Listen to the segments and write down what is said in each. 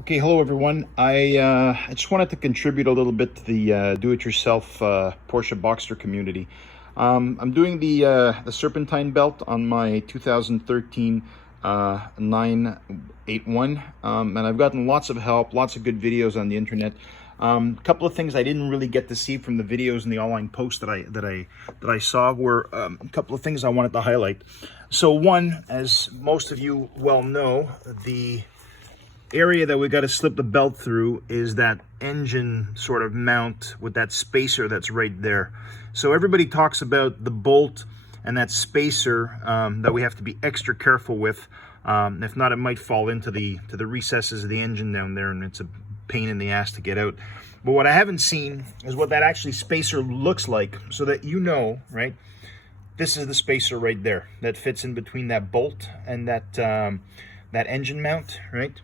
Okay, hello everyone. I just wanted to contribute a little bit to the do-it-yourself Porsche Boxster community. I'm doing the Serpentine belt on my 2013 981, and I've gotten lots of help, lots of good videos on the internet. A couple of things I didn't really get to see from the videos and the online posts that I saw were a couple of things I wanted to highlight. So one, as most of you well know, the area that we got to slip the belt through is that engine sort of mount with that spacer that's right there. So everybody talks about the bolt and that spacer that we have to be extra careful with. If not, it might fall into the recesses of the engine down there, and it's a pain in the ass to get out. But what I haven't seen is what that actually spacer looks like, so that you know, right? This is the spacer right there that fits in between that bolt and that that engine mount, right?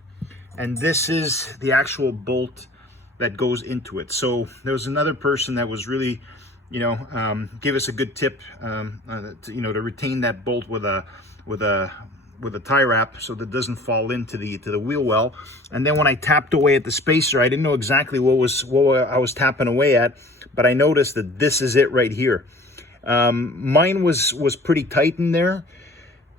And this is the actual bolt that goes into it. So there was another person that was really, give us a good tip, to retain that bolt with a tie wrap so that it doesn't fall into the wheel well. And then when I tapped away at the spacer, I didn't know exactly what I was tapping away at, but I noticed that this is it right here. Mine was pretty tight in there.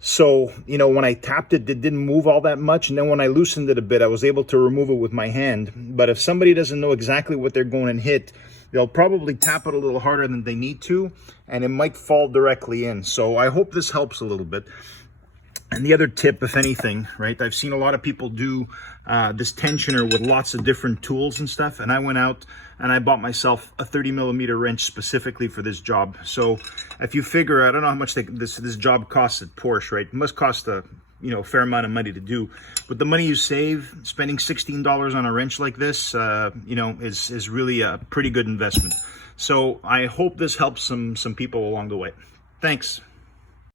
So, when I tapped it, it didn't move all that much. And then when I loosened it a bit, I was able to remove it with my hand. But if somebody doesn't know exactly what they're going to hit, they'll probably tap it a little harder than they need to, and it might fall directly in. So I hope this helps a little bit. And the other tip, if anything, right, I've seen a lot of people do this tensioner with lots of different tools and stuff, and I went out and I bought myself a 30mm wrench specifically for this job. So if you figure, I don't know how much this job costs at Porsche, right? It must cost a fair amount of money to do, but the money you save spending $16 on a wrench like this, is really a pretty good investment. So I hope this helps some people along the way. Thanks.